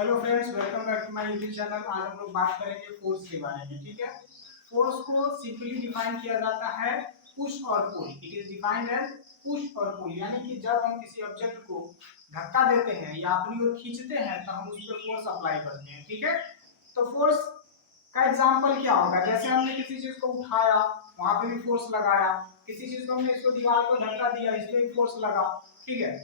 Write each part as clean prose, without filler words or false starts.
Hello friends, welcome back to my YouTube channel. आज हम लोग बात करेंगे फोर्स के बारे में। ठीक है, फोर्स को सिंपली डिफाइन किया जाता है पुश और pull. It is defined as push और पुल, यानी कि जब हम किसी ऑब्जेक्ट को धक्का देते हैं या अपनी ओर खींचते हैं तो हम उस पर फोर्स अप्लाई करते हैं। ठीक है, तो फोर्स का एग्जांपल क्या होगा? जैसे हमने किसी चीज को उठाया, वहां पे भी फोर्स लगाया। किसी चीज को हमने इसको दीवार को धक्का दिया, इसमें भी फोर्स लगा। ठीक है,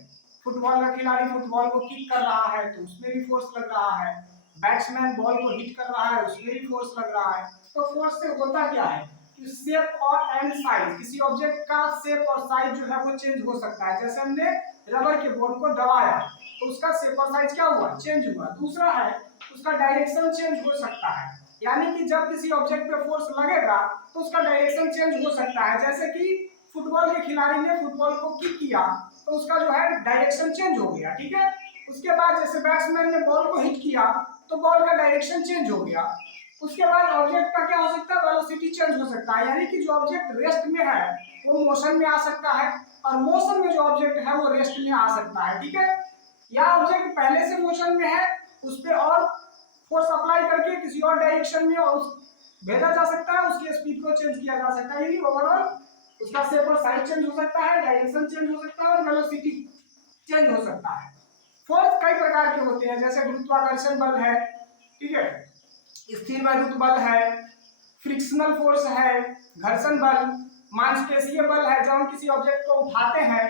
फुटबॉल का खिलाड़ी फुटबॉल को किक कर रहा है तो उसमें भी फोर्स लग रहा है। बैट्समैन बॉल को हिट कर रहा है, उसमें भी फोर्स लग रहा है। तो फोर्स से होता क्या है कि शेप और एंड साइज, किसी ऑब्जेक्ट का शेप और साइज जो है वो चेंज हो सकता है। जैसे हमने रबर के बॉल को दबाया तो उसका शेप और साइज क्या हुआ? चेंज हुआ। दूसरा है उसका डायरेक्शन चेंज हो सकता है, यानी कि जब किसी ऑब्जेक्ट पे फोर्स लगेगा तो उसका डायरेक्शन चेंज हो सकता है। जैसे कि फुटबॉल के खिलाड़ी ने फुटबॉल को किक किया तो उसका जो है डायरेक्शन चेंज हो गया। ठीक है, उसके बाद जैसे बैट्समैन ने बॉल को हिट किया तो बॉल का डायरेक्शन चेंज हो गया। उसके बाद ऑब्जेक्ट का क्या हो सकता है? वेलोसिटी चेंज हो सकता है, यानी कि जो ऑब्जेक्ट रेस्ट में है वो मोशन में आ सकता है और मोशन में जो ऑब्जेक्ट है वो रेस्ट में आ सकता है। ठीक है, या ऑब्जेक्ट पहले से मोशन में है, उस पर और फोर्स अप्लाई करके किसी और डायरेक्शन में और भेजा जा सकता है, उसकी स्पीड को चेंज किया जा सकता है। यानी ओवरऑल उसका शेप और साइज चेंज हो सकता है, डायरेक्शन चेंज हो सकता है और वेलोसिटी चेंज हो सकता है। फोर्स कई प्रकार के होते हैं, जैसे गुरुत्वाकर्षण बल है, ठीक है, स्थिर वैद्युत बल है, फ्रिक्शनल फोर्स है, घर्षण बल, मांसपेशीय बल है। जब हम किसी ऑब्जेक्ट को उठाते हैं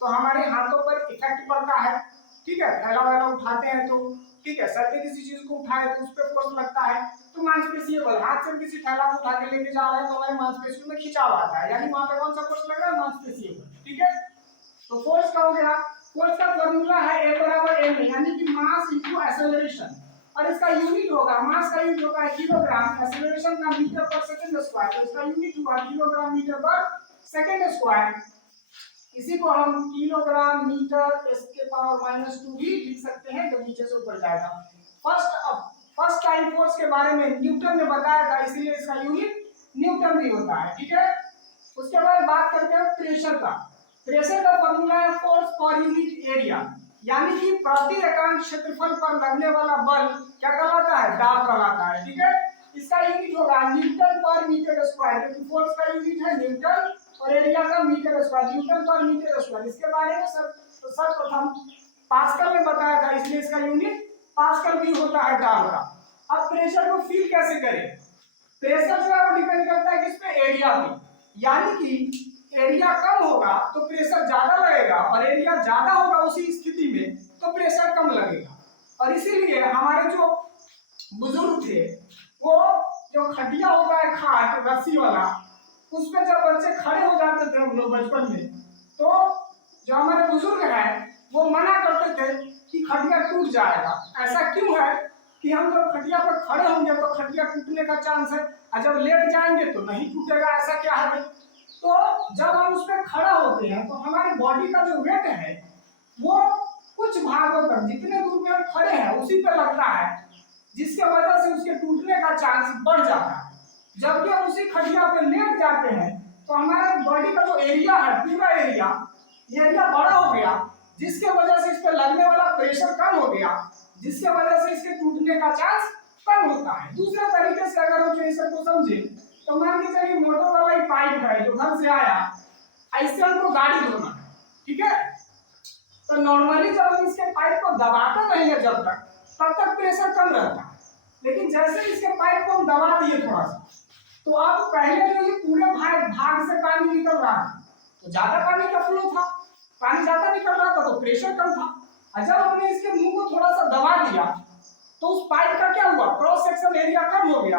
तो हमारे हाथों पर इफेक्ट पड़ता है। ठीक है, थैला वैला उठाते हैं तो ठीक है, सर पे किसी चीज को उठाए तो उस पर फोर्स लगता है, तो मांसपेशीय बल, हाथ से किसी थैला को उठा के लेके जा रहे हैं तो हमारे मांसपेशियों में खिंचाव आता है, यानी वहां पे कौन सा फोर्स लग रहा है? मांसपेशीय बल। ठीक है, तो फोर्स का हो गया। फोर्स का फॉर्मूला है A बराबर m, यानी कि मास इनटू एक्सेलरेशन, और इसका यूनिट होगा, मास का यूनिट होता है किलोग्राम, एक्सेलरेशन का मीटर पर सेकंड स्क्वायर, तो इसका यूनिट हुआ किलोग्राम मीटर पर सेकंड स्क्वायर। इसी को हम किलोग्राम मीटर इसके पावर -2 भी लिख सकते हैं जब नीचे से ऊपर जाएगा। फर्स्ट टाइम फोर्स के बारे में न्यूटन ने बताया था, इसीलिए इसका यूनिट न्यूटन भी होता है। ठीक है, उसके बाद बात करते हैं प्रेशर का। प्रेशर का फॉर्मूला है फोर्स पर यूनिट एरिया, यानी कि प्रति एकांक क्षेत्रफल पर लगने वाला बल क्या कहलाता है? दाब कहलाता है। ठीक है, इसका यूनिट होगा न्यूटन पर मीटर स्क्वायर, क्योंकि फोर्स का यूनिट है न्यूटन और एरिया का मीटर स्क्वायर, न्यूटन पर मीटर स्क्वायर। इसके बारे में सर्वप्रथम पास्कल में बताया था, इसलिए इसका यूनिट पास्कल भी होता है दाब का। अब प्रेशर को फील कैसे करें? प्रेशर जो है वो डिपेंड करता है किस पे? एरिया पे, यानी कि एरिया कम होगा तो प्रेशर ज्यादा लगेगा और एरिया ज्यादा होगा उसी स्थिति में तो प्रेशर कम लगेगा। और इसीलिए हमारे जो बुजुर्ग थे वो जो खटिया होता है खाट रस्सी वाला, उस पे जब बच्चे खड़े हो जाते थे हम लोग बचपन में, तो जो हमारे बुजुर्ग हैं वो मना करते थे कि खटिया टूट जाएगा। ऐसा क्यों है कि हम जब खटिया पर खड़े होंगे तो खटिया टूटने का चांस है, और जब लेट जाएंगे तो नहीं टूटेगा। ऐसा क्या है? तो जब हम उस पर खड़ा होते हैं तो हमारे बॉडी का जो वेट है वो कुछ भागों तक, जितने दूर में हम खड़े हैं उसी पे लगता है, जिसके वजह से उसके टूटने का चांस बढ़ जाता है। जबकि हम उसी खटिया पे लेट जाते हैं तो हमारे बॉडी का जो एरिया है, पूरा एरिया बड़ा हो गया, जिसके वजह से इस पे लगने वाला प्रेशर कम हो गया, जिसके वजह से इसके टूटने का चांस कम होता है। दूसरे तरीके से अगर हम प्रेशर को समझे तो मान के चलिए मोटर वाला एक पाइप है जो घर से आया, ऐसे हमको गाड़ी धोना है। ठीक है, तो नॉर्मली जब हम इसके पाइप को दबाते रहेंगे जब तक, तब तक प्रेशर कम रहता है, लेकिन जैसे इसके पाइप को हम दबा दिए थोड़ा सा, तो अब पहले जो ये पूरे भाग से पानी निकल रहा है तो ज्यादा पानी का फ्लो था, पानी ज्यादा निकल रहा था तो प्रेशर कम था। और जब हमने इसके मुंह को थोड़ा सा दबा दिया तो उस पाइप का क्या हुआ? क्रॉस सेक्शन एरिया कम हो गया,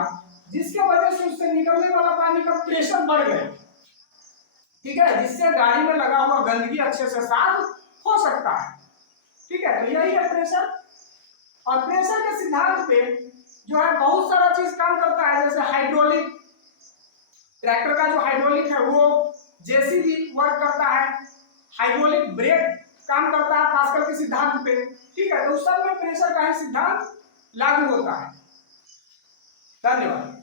जिसके वजह से उससे निकलने वाला पानी का प्रेशर बढ़ गया। ठीक है, जिससे गाड़ी में लगा हुआ गंदगी अच्छे से साफ हो सकता है। ठीक है, तो यही है प्रेशर। और प्रेशर के सिद्धांत पे जो है बहुत सारा चीज काम करता है, जैसे हाइड्रोलिक, ट्रैक्टर का जो हाइड्रोलिक है वो, जेसीबी वर्क करता है, हाइड्रोलिक ब्रेक काम करता है पास्कल के सिद्धांत पे। ठीक है, तो उस सब में प्रेशर का ही सिद्धांत लागू होता है। धन्यवाद।